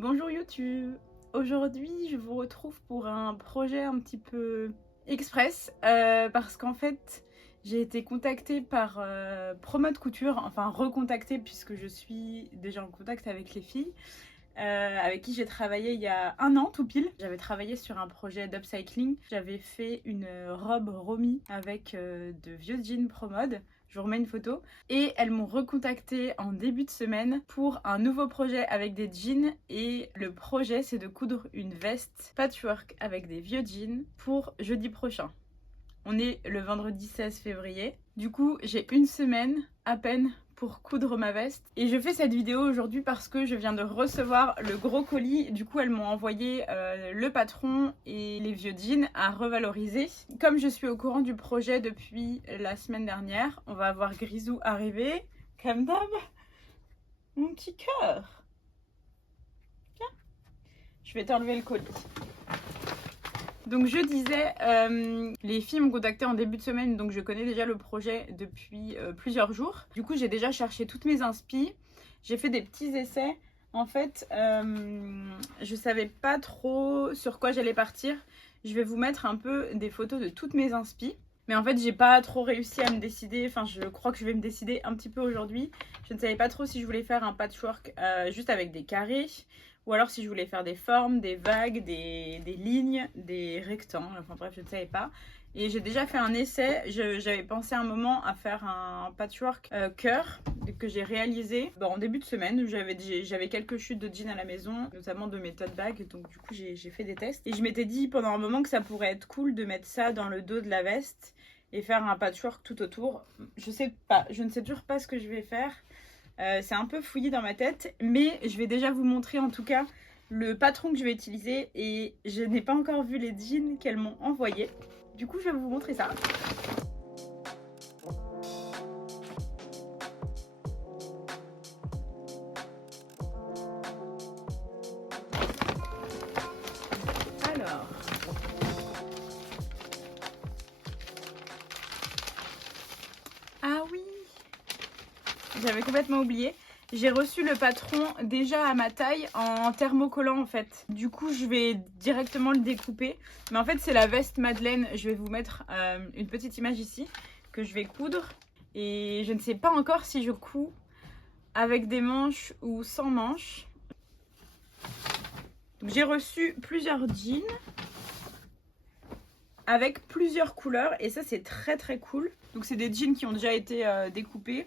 Bonjour YouTube. Aujourd'hui, je vous retrouve pour un projet un petit peu express parce qu'en fait, j'ai été contactée par Promode Couture, enfin recontactée puisque je suis déjà en contact avec les filles avec qui j'ai travaillé il y a un an tout pile. J'avais travaillé sur un projet d'upcycling. J'avais fait une robe Romy avec de vieux jeans Promode. Je vous remets une photo. Et elles m'ont recontacté en début de semaine pour un nouveau projet avec des jeans. Et le projet, c'est de coudre une veste patchwork avec des vieux jeans pour jeudi prochain. On est le vendredi 16 février. Du coup, j'ai une semaine à peine pour coudre ma veste. Et je fais cette vidéo aujourd'hui parce que je viens de recevoir le gros colis. Du coup, elles m'ont envoyé le patron et les vieux jeans à revaloriser. Comme je suis au courant du projet depuis la semaine dernière, on va avoir Grisou arriver. Comme d'hab, mon petit cœur. Tiens, je vais t'enlever le colis. Donc je disais, les filles m'ont contacté en début de semaine, donc je connais déjà le projet depuis plusieurs jours. Du coup, j'ai déjà cherché toutes mes inspi. J'ai fait des petits essais. En fait, je savais pas trop sur quoi j'allais partir. Je vais vous mettre un peu des photos de toutes mes inspi. Mais en fait, j'ai pas trop réussi à me décider. Enfin, je crois que je vais me décider un petit peu aujourd'hui. Je ne savais pas trop si je voulais faire un patchwork juste avec des carrés. Ou alors si je voulais faire des formes, des vagues, des lignes, des rectangles. Enfin bref, je ne savais pas. Et j'ai déjà fait un essai. J'avais pensé un moment à faire un patchwork cœur que j'ai réalisé en début de semaine. J'avais quelques chutes de jeans à la maison, notamment de mes tote bags. Donc du coup, j'ai fait des tests. Et je m'étais dit pendant un moment que ça pourrait être cool de mettre ça dans le dos de la veste et faire un patchwork tout autour. Je sais pas, je ne sais toujours pas ce que je vais faire. C'est un peu fouillé dans ma tête, mais je vais déjà vous montrer en tout cas le patron que je vais utiliser et je n'ai pas encore vu les jeans qu'elles m'ont envoyés. Du coup, je vais vous montrer ça. Alors, ah oui, j'avais complètement oublié. J'ai reçu le patron déjà à ma taille en thermocollant en fait. Du coup, je vais directement le découper. Mais en fait, c'est la veste Madeleine. Je vais vous mettre une petite image ici que je vais coudre. Et je ne sais pas encore si je couds avec des manches ou sans manches. J'ai reçu plusieurs jeans avec plusieurs couleurs et ça c'est très très cool. Donc c'est des jeans qui ont déjà été découpés,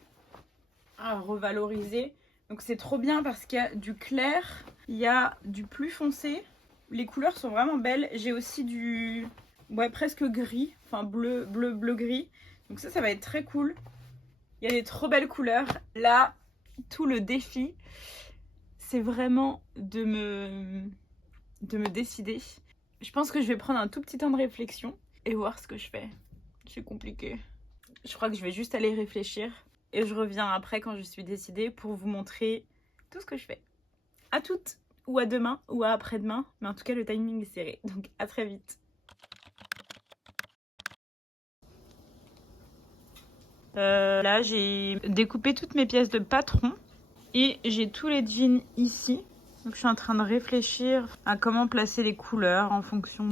revalorisés. Donc c'est trop bien parce qu'il y a du clair, il y a du plus foncé. Les couleurs sont vraiment belles. J'ai aussi du presque gris, enfin bleu gris. Donc ça va être très cool. Il y a des trop belles couleurs. Là, tout le défi, c'est vraiment de me décider. Je pense que je vais prendre un tout petit temps de réflexion et voir ce que je fais. C'est compliqué. Je crois que je vais juste aller réfléchir et je reviens après quand je suis décidée pour vous montrer tout ce que je fais. À toutes, ou à demain, ou à après-demain, mais en tout cas le timing est serré, donc à très vite. Là j'ai découpé toutes mes pièces de patron et j'ai tous les jeans ici. Donc je suis en train de réfléchir à comment placer les couleurs en fonction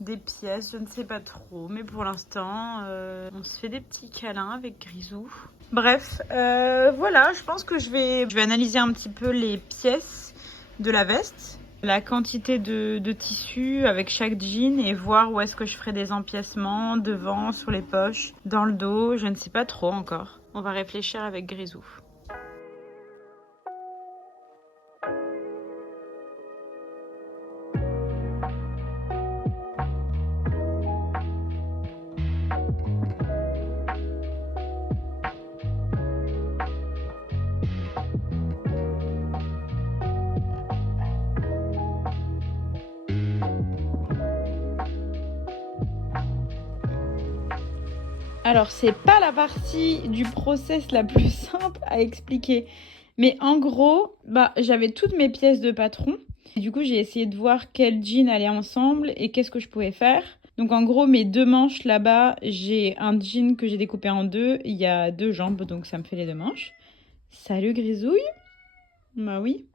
des pièces. Je ne sais pas trop, mais pour l'instant, on se fait des petits câlins avec Grisou. Bref, voilà, je pense que je vais analyser un petit peu les pièces de la veste, la quantité de tissu avec chaque jean et voir où est-ce que je ferai des empiècements, devant, sur les poches, dans le dos. Je ne sais pas trop encore. On va réfléchir avec Grisou. Alors, c'est pas la partie du process la plus simple à expliquer. Mais en gros, j'avais toutes mes pièces de patron. Et du coup, j'ai essayé de voir quel jean allait ensemble et qu'est-ce que je pouvais faire. Donc, en gros, mes deux manches là-bas, j'ai un jean que j'ai découpé en deux. Il y a deux jambes, donc ça me fait les deux manches. Salut Grisouille. Bah oui.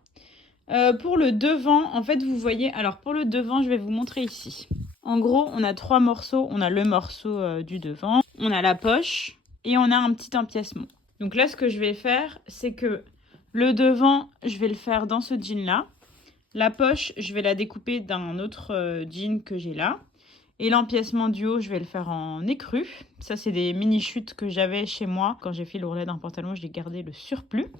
Pour le devant, en fait, vous voyez... Alors, pour le devant, je vais vous montrer ici. En gros, on a 3 morceaux. On a le morceau du devant, on a la poche et on a un petit empiècement. Donc là, ce que je vais faire, c'est que le devant, je vais le faire dans ce jean-là. La poche, je vais la découper d'un autre jean que j'ai là. Et l'empiècement du haut, je vais le faire en écru. Ça, c'est des mini-chutes que j'avais chez moi. Quand j'ai fait l'ourlet d'un pantalon, j'ai gardé le surplus.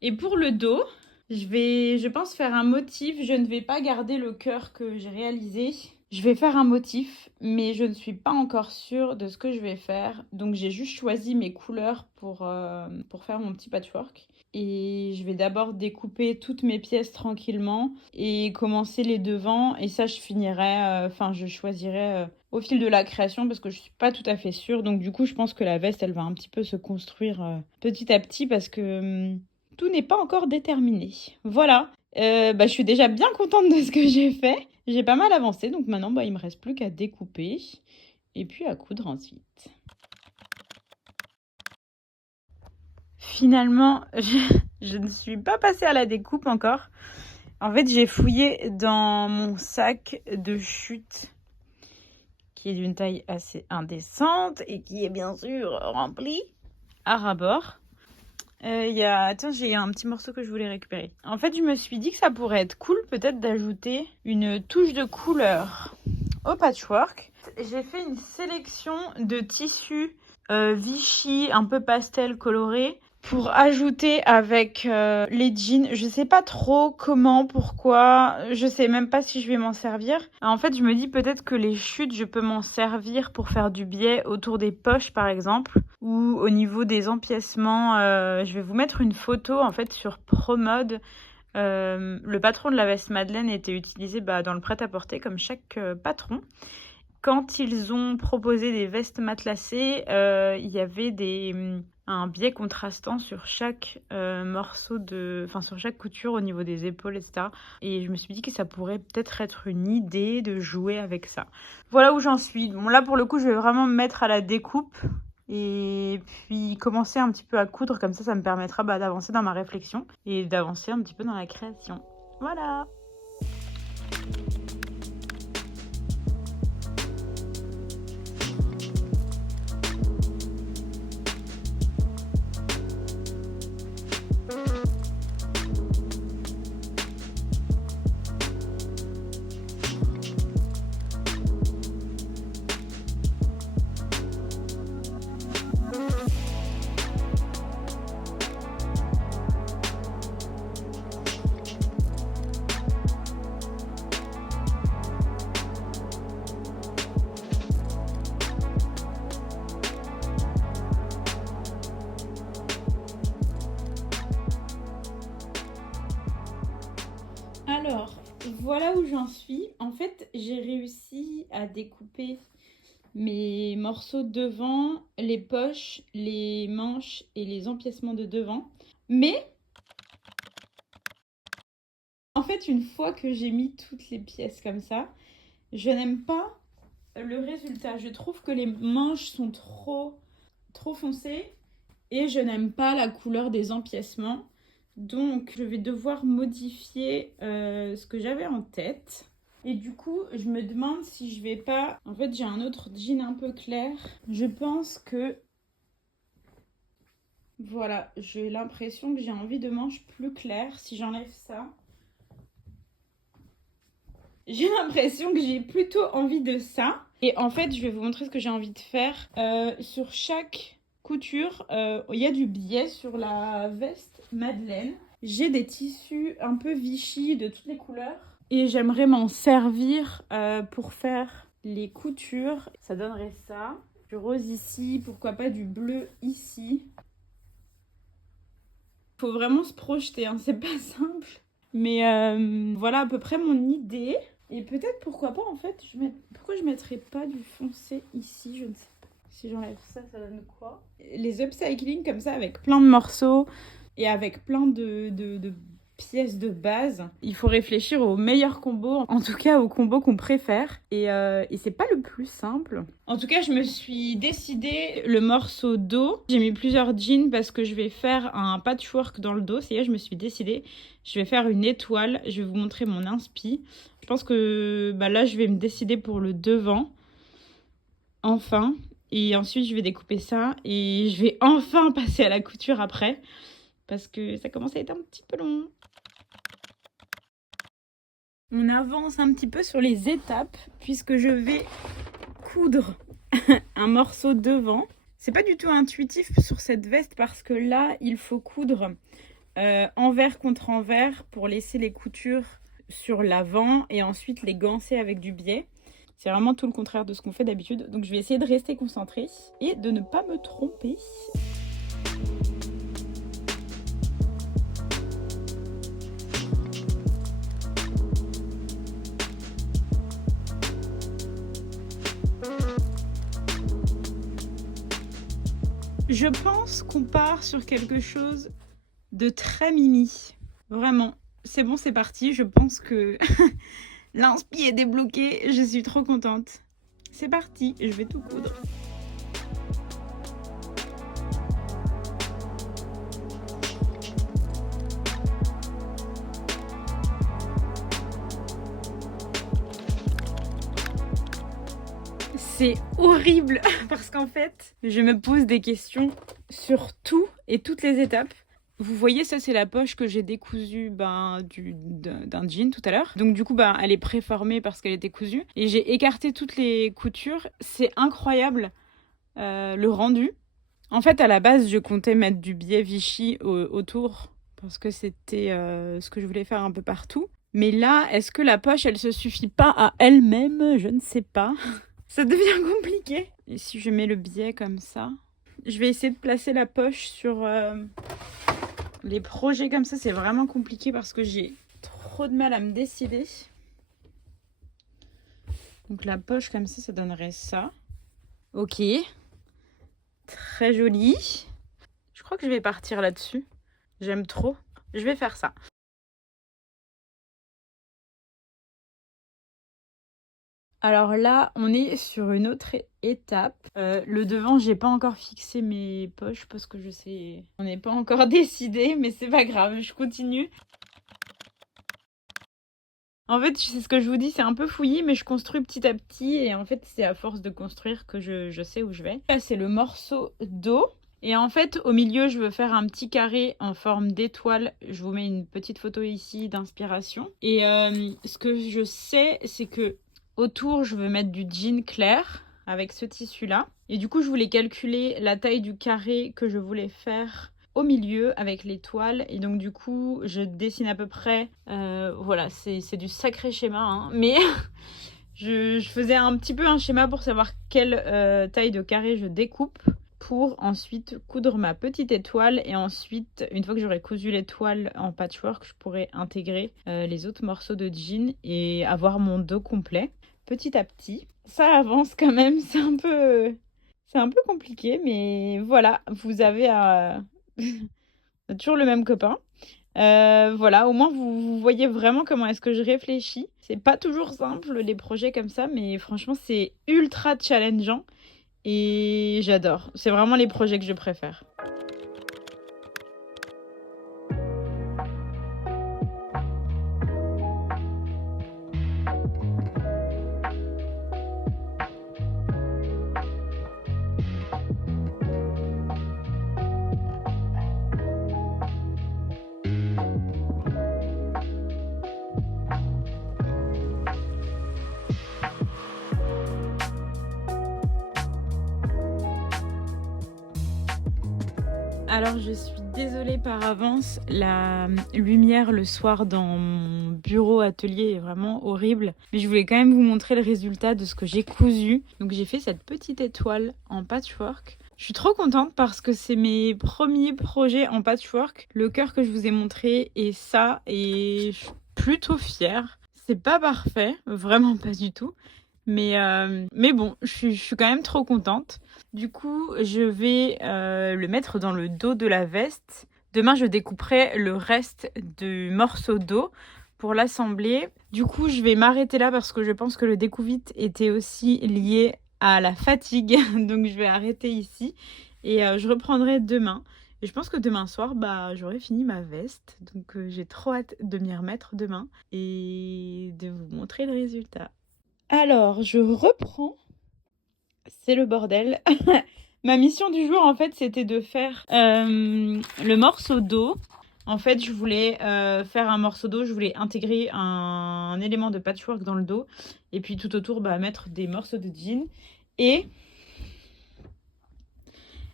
Et pour le dos, je pense, faire un motif. Je ne vais pas garder le cœur que j'ai réalisé. Je vais faire un motif, mais je ne suis pas encore sûre de ce que je vais faire. Donc, j'ai juste choisi mes couleurs pour faire mon petit patchwork. Et je vais d'abord découper toutes mes pièces tranquillement et commencer les devants. Et ça, je choisirai au fil de la création parce que je suis pas tout à fait sûre. Donc, du coup, je pense que la veste, elle va un petit peu se construire petit à petit parce que tout n'est pas encore déterminé. Voilà. Je suis déjà bien contente de ce que j'ai fait. J'ai pas mal avancé, donc maintenant, il me reste plus qu'à découper et puis à coudre ensuite. Finalement, je ne suis pas passée à la découpe encore. En fait, j'ai fouillé dans mon sac de chute qui est d'une taille assez indécente et qui est bien sûr rempli à ras-bord. J'ai un petit morceau que je voulais récupérer. En fait, je me suis dit que ça pourrait être cool peut-être d'ajouter une touche de couleur au patchwork. J'ai fait une sélection de tissus Vichy un peu pastel coloré pour ajouter avec les jeans. Je sais pas trop comment, pourquoi, je sais même pas si je vais m'en servir. En fait, je me dis peut-être que les chutes, je peux m'en servir pour faire du biais autour des poches par exemple, ou au niveau des empiècements. Je vais vous mettre une photo en fait sur ProMode. Le patron de la veste Madeleine était utilisé dans le prêt-à-porter comme chaque patron. Quand ils ont proposé des vestes matelassées, il y avait un biais contrastant sur chaque sur chaque couture au niveau des épaules, etc. Et je me suis dit que ça pourrait peut-être être une idée de jouer avec ça. Voilà où j'en suis. Bon, là, pour le coup, je vais vraiment me mettre à la découpe et puis commencer un petit peu à coudre. Comme ça me permettra d'avancer dans ma réflexion et d'avancer un petit peu dans la création. Voilà! Alors, voilà où j'en suis. En fait, j'ai réussi à découper mes morceaux de devant, les poches, les manches et les empiècements de devant. Mais, en fait, une fois que j'ai mis toutes les pièces comme ça, je n'aime pas le résultat. Je trouve que les manches sont trop foncées et je n'aime pas la couleur des empiècements. Donc, je vais devoir modifier ce que j'avais en tête. Et du coup, je me demande si je vais pas... En fait, j'ai un autre jean un peu clair. Je pense que... Voilà, j'ai l'impression que j'ai envie de manches plus claires si j'enlève ça. J'ai l'impression que j'ai plutôt envie de ça. Et en fait, je vais vous montrer ce que j'ai envie de faire. Sur chaque couture, il y a du biais sur la veste Madeleine. J'ai des tissus un peu Vichy de toutes les couleurs. Et j'aimerais m'en servir pour faire les coutures. Ça donnerait ça. Du rose ici, pourquoi pas du bleu ici. Faut vraiment se projeter, hein, c'est pas simple. Mais voilà à peu près mon idée. Et peut-être pourquoi pas en fait, pourquoi je mettrais pas du foncé ici, je ne sais pas. Si j'enlève ça, ça donne quoi? Les upcycling comme ça avec plein de morceaux et avec plein de pièces de base. Il faut réfléchir au meilleur combo, en tout cas au combo qu'on préfère. Et c'est pas le plus simple. En tout cas, je me suis décidée le morceau dos. J'ai mis plusieurs jeans parce que je vais faire un patchwork dans le dos. C'est là, je me suis décidée. Je vais faire une étoile. Je vais vous montrer mon inspi. Je pense que là, je vais me décider pour le devant. Enfin. Et ensuite, je vais découper ça. Et je vais enfin passer à la couture après. Parce que ça commence à être un petit peu long. On avance un petit peu sur les étapes puisque je vais coudre un morceau devant. C'est pas du tout intuitif sur cette veste parce que là, il faut coudre envers contre envers pour laisser les coutures sur l'avant et ensuite les gancer avec du biais. C'est vraiment tout le contraire de ce qu'on fait d'habitude. Donc je vais essayer de rester concentrée et de ne pas me tromper. Je pense qu'on part sur quelque chose de très mimi. Vraiment, c'est bon, c'est parti. Je pense que l'inspi est débloqué. Je suis trop contente. C'est parti, je vais tout coudre. C'est horrible parce qu'en fait, je me pose des questions sur tout et toutes les étapes. Vous voyez, ça c'est la poche que j'ai décousue d'un jean tout à l'heure. Donc du coup, elle est préformée parce qu'elle était cousue. Et j'ai écarté toutes les coutures. C'est incroyable le rendu. En fait, à la base, je comptais mettre du biais Vichy autour parce que c'était ce que je voulais faire un peu partout. Mais là, est-ce que la poche, elle se suffit pas à elle-même? Je ne sais pas. Ça devient compliqué. Et si je mets le biais comme ça, je vais essayer de placer la poche sur les projets comme ça. C'est vraiment compliqué parce que j'ai trop de mal à me décider. Donc la poche comme ça donnerait ça. Ok. Très joli. Je crois que je vais partir là-dessus. J'aime trop. Je vais faire ça. Alors là, on est sur une autre étape. Le devant, j'ai pas encore fixé mes poches parce que je sais, on n'est pas encore décidé, mais c'est pas grave, je continue. En fait, c'est ce que je vous dis, c'est un peu fouillis, mais je construis petit à petit et en fait, c'est à force de construire que je sais où je vais. Là, c'est le morceau dos. Et en fait, au milieu, je veux faire un petit carré en forme d'étoile. Je vous mets une petite photo ici d'inspiration. Et ce que je sais, c'est que autour, je veux mettre du jean clair avec ce tissu-là. Et du coup, je voulais calculer la taille du carré que je voulais faire au milieu avec l'étoile. Et donc, du coup, je dessine à peu près... voilà, c'est du sacré schéma, hein, mais je faisais un petit peu un schéma pour savoir quelle taille de carré je découpe pour ensuite coudre ma petite étoile. Et ensuite, une fois que j'aurai cousu l'étoile en patchwork, je pourrai intégrer les autres morceaux de jean et avoir mon dos complet. Petit à petit, ça avance quand même, c'est un peu compliqué, mais voilà, vous avez toujours le même copain. Voilà, au moins vous voyez vraiment comment est-ce que je réfléchis. C'est pas toujours simple les projets comme ça, mais franchement c'est ultra challengeant et j'adore. C'est vraiment les projets que je préfère. Alors je suis désolée par avance, la lumière le soir dans mon bureau atelier est vraiment horrible. Mais je voulais quand même vous montrer le résultat de ce que j'ai cousu. Donc j'ai fait cette petite étoile en patchwork. Je suis trop contente parce que c'est mes premiers projets en patchwork. Le cœur que je vous ai montré est ça et je suis plutôt fière. C'est pas parfait, vraiment pas du tout. Mais bon, je suis quand même trop contente. Du coup, je vais le mettre dans le dos de la veste Demain, je découperai le reste du morceau dos pour l'assembler. Du coup, je vais m'arrêter là parce que je pense que le découvite était aussi lié à la fatigue. Donc, je vais arrêter ici et je reprendrai demain. Et je pense que demain soir, j'aurai fini ma veste. Donc, j'ai trop hâte de m'y remettre demain et de vous montrer le résultat. Alors, je reprends. C'est le bordel. Ma mission du jour, en fait, c'était de faire le morceau dos. En fait, je voulais faire un morceau dos, je voulais intégrer un élément de patchwork dans le dos. Et puis tout autour, mettre des morceaux de jean. Et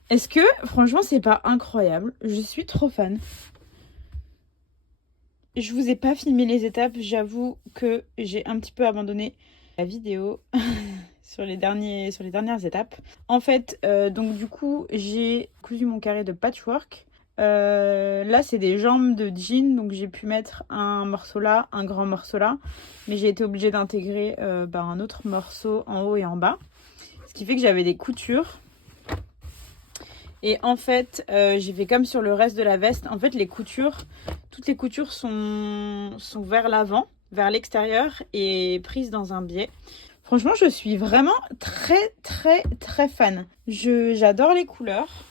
est-ce que, franchement, c'est pas incroyable? Je suis trop fan. Je vous ai pas filmé les étapes, j'avoue que j'ai un petit peu abandonné la vidéo sur les dernières étapes. En fait, donc du coup, j'ai cousu mon carré de patchwork. Là, c'est des jambes de jean, donc j'ai pu mettre un morceau là, un grand morceau là. Mais j'ai été obligée d'intégrer un autre morceau en haut et en bas. Ce qui fait que j'avais des coutures. Et en fait, j'ai fait comme sur le reste de la veste. En fait, toutes les coutures sont vers l'avant, vers l'extérieur et prises dans un biais. Franchement, je suis vraiment très, très, très fan. J'adore les couleurs.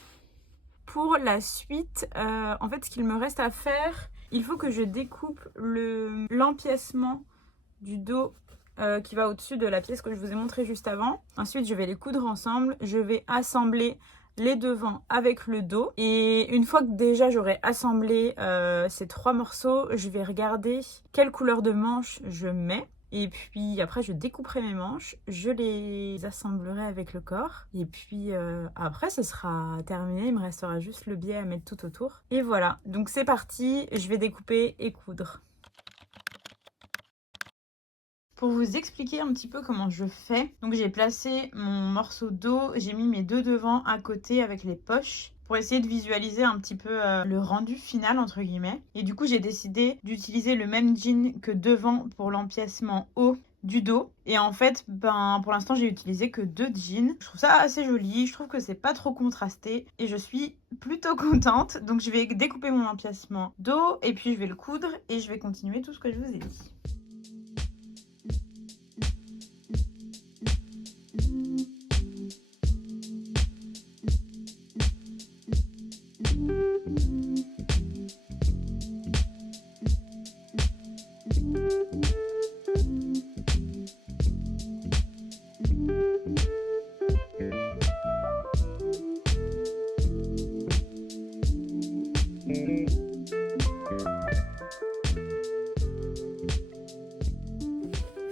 Pour la suite, en fait, ce qu'il me reste à faire, il faut que je découpe l'empiècement du dos qui va au-dessus de la pièce que je vous ai montré juste avant. Ensuite, je vais les coudre ensemble. Je vais assembler les devants avec le dos. Et une fois que déjà j'aurai assemblé ces 3 morceaux, je vais regarder quelle couleur de manche je mets. Et puis après, je découperai mes manches, je les assemblerai avec le corps. Et puis après, ce sera terminé. Il me restera juste le biais à mettre tout autour. Et voilà, donc c'est parti. Je vais découper et coudre. Pour vous expliquer un petit peu comment je fais, donc j'ai placé mon morceau dos, j'ai mis mes 2 devants à côté avec les poches pour essayer de visualiser un petit peu le rendu final entre guillemets. Et du coup j'ai décidé d'utiliser le même jean que devant pour l'empiècement haut du dos. Et en fait, pour l'instant j'ai utilisé que 2 jeans. Je trouve ça assez joli, je trouve que c'est pas trop contrasté et je suis plutôt contente. Donc je vais découper mon empiècement dos et puis je vais le coudre et je vais continuer tout ce que je vous ai dit.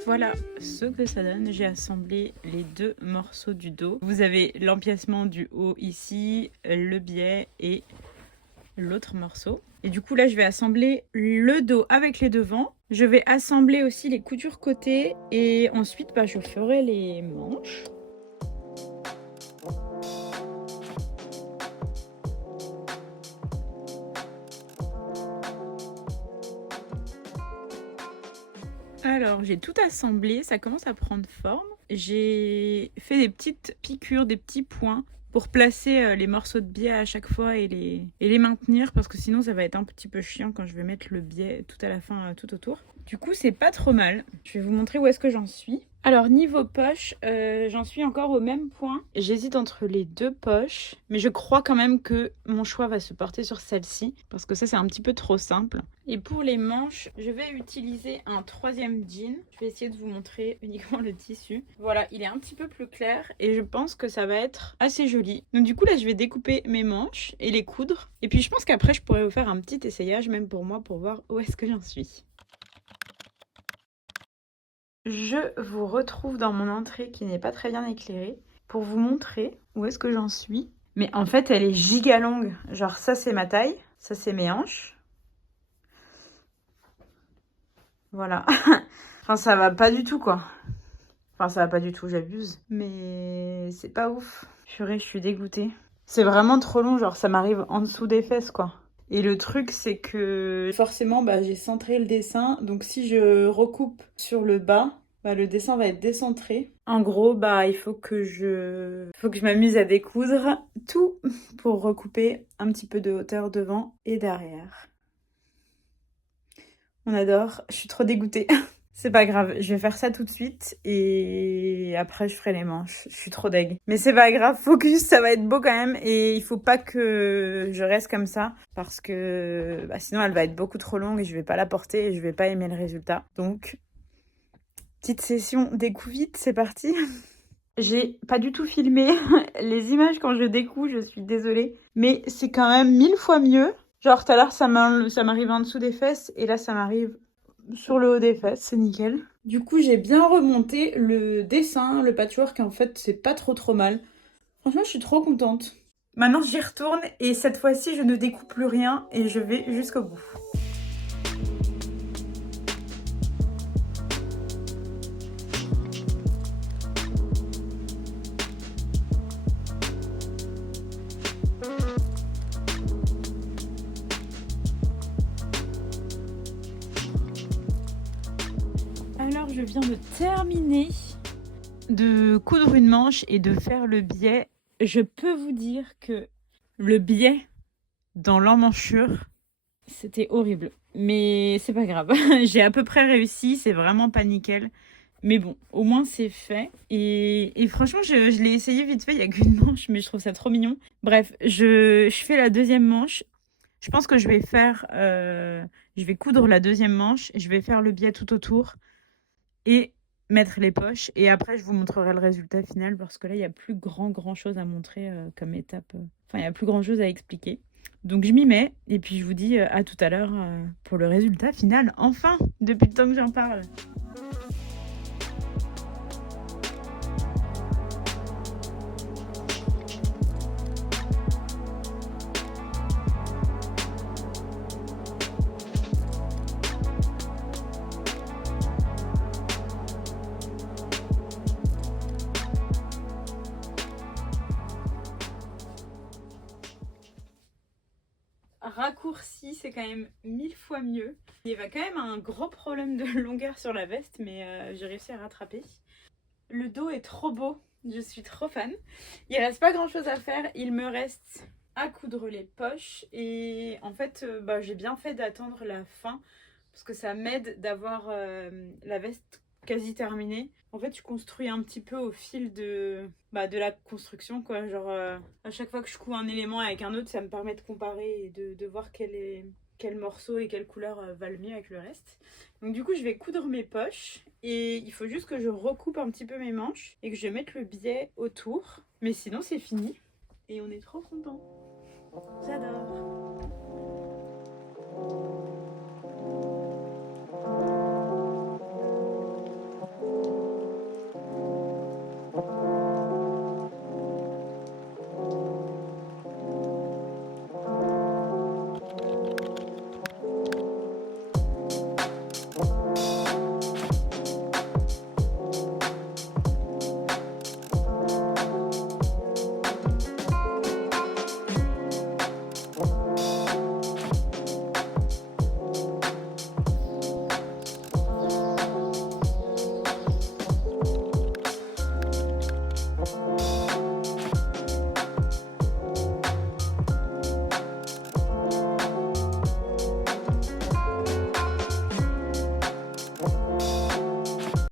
Voilà ce que ça donne. J'ai assemblé les 2 morceaux du dos. Vous avez l'empiècement du haut ici, le biais et l'autre morceau. Et du coup là je vais assembler le dos avec les devants. Je vais assembler aussi les coutures côté et ensuite je ferai les manches. Alors, j'ai tout assemblé, ça commence à prendre forme. J'ai fait des petites piqûres, des petits points pour placer les morceaux de biais à chaque fois et les maintenir parce que sinon ça va être un petit peu chiant quand je vais mettre le biais tout à la fin, tout autour. Du coup, c'est pas trop mal. Je vais vous montrer où est-ce que j'en suis. Alors, niveau poche, j'en suis encore au même point. J'hésite entre les 2 poches, mais je crois quand même que mon choix va se porter sur celle-ci, parce que ça, c'est un petit peu trop simple. Et pour les manches, je vais utiliser un 3e jean. Je vais essayer de vous montrer uniquement le tissu. Voilà, il est un petit peu plus clair, et je pense que ça va être assez joli. Donc du coup, là, je vais découper mes manches et les coudre. Et puis, je pense qu'après, je pourrais vous faire un petit essayage, même pour moi, pour voir où est-ce que j'en suis. Je vous retrouve dans mon entrée qui n'est pas très bien éclairée pour vous montrer où est-ce que j'en suis. Mais en fait, elle est giga longue. Genre ça, c'est ma taille. Ça, c'est mes hanches. Voilà. Enfin, ça va pas du tout, quoi. Enfin, ça va pas du tout, j'abuse. Mais c'est pas ouf. Purée, je suis dégoûtée. C'est vraiment trop long, genre ça m'arrive en dessous des fesses, quoi. Et le truc, c'est que forcément, j'ai centré le dessin. Donc si je recoupe sur le bas, le dessin va être décentré. En gros, il faut que je m'amuse à découdre tout pour recouper un petit peu de hauteur devant et derrière. On adore, je suis trop dégoûtée. C'est pas grave, je vais faire ça tout de suite et après je ferai les manches. Je suis trop deg. Mais c'est pas grave, focus, ça va être beau quand même et il faut pas que je reste comme ça parce que sinon elle va être beaucoup trop longue et je vais pas la porter et je vais pas aimer le résultat. Donc, petite session découpe vite, c'est parti. J'ai pas du tout filmé les images quand je découpe, je suis désolée. Mais c'est quand même 1000 fois mieux. Genre tout à l'heure ça m'arrive en dessous des fesses et là ça m'arrive sur le haut des fesses, c'est nickel. Du coup, j'ai bien remonté le dessin, le patchwork, en fait, c'est pas trop mal. Franchement, je suis trop contente. Maintenant, j'y retourne et cette fois-ci, je ne découpe plus rien et je vais jusqu'au bout. Alors, je viens de terminer de coudre une manche et de faire le biais. Je peux vous dire que le biais dans l'emmanchure, c'était horrible. Mais c'est pas grave. J'ai à peu près réussi, c'est vraiment pas nickel. Mais bon, au moins c'est fait. Et franchement, je l'ai essayé vite fait, il n'y a qu'une manche, mais je trouve ça trop mignon. Bref, je fais la deuxième manche. Je pense que je vais faire... je vais coudre la deuxième manche, je vais faire le biais tout autour et mettre les poches. Et après, je vous montrerai le résultat final parce que là, il n'y a plus grand chose à montrer comme étape. Enfin, il n'y a plus grand chose à expliquer. Donc, je m'y mets et puis je vous dis à tout à l'heure pour le résultat final. Enfin, depuis le temps que j'en parle. Raccourci, c'est quand même 1000 fois mieux. Il y avait quand même un gros problème de longueur sur la veste, mais j'ai réussi à rattraper. Le dos est trop beau, je suis trop fan. Il reste pas grand chose à faire, il me reste à coudre les poches et en fait j'ai bien fait d'attendre la fin parce que ça m'aide d'avoir la veste quasi terminée. En fait, je construis un petit peu au fil de la construction, quoi. Genre, à chaque fois que je couds un élément avec un autre, ça me permet de comparer et de voir quel morceau et quelle couleur va le mieux avec le reste. Donc du coup, je vais coudre mes poches et il faut juste que je recoupe un petit peu mes manches et que je mette le biais autour. Mais sinon, c'est fini et on est trop contents. J'adore.